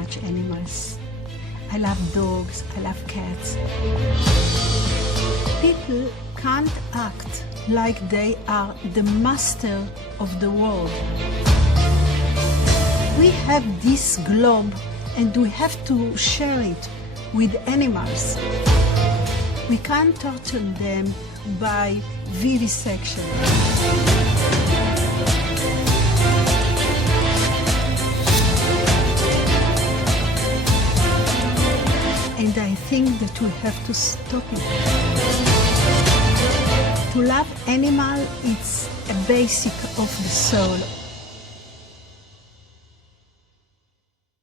much animals. I love dogs, I love cats. People can't act like they are the master of the world. We have this globe and we have to share it with animals. We can't torture them by vivisection. And I think that we have to stop it. To love animal, it's a basic of the soul.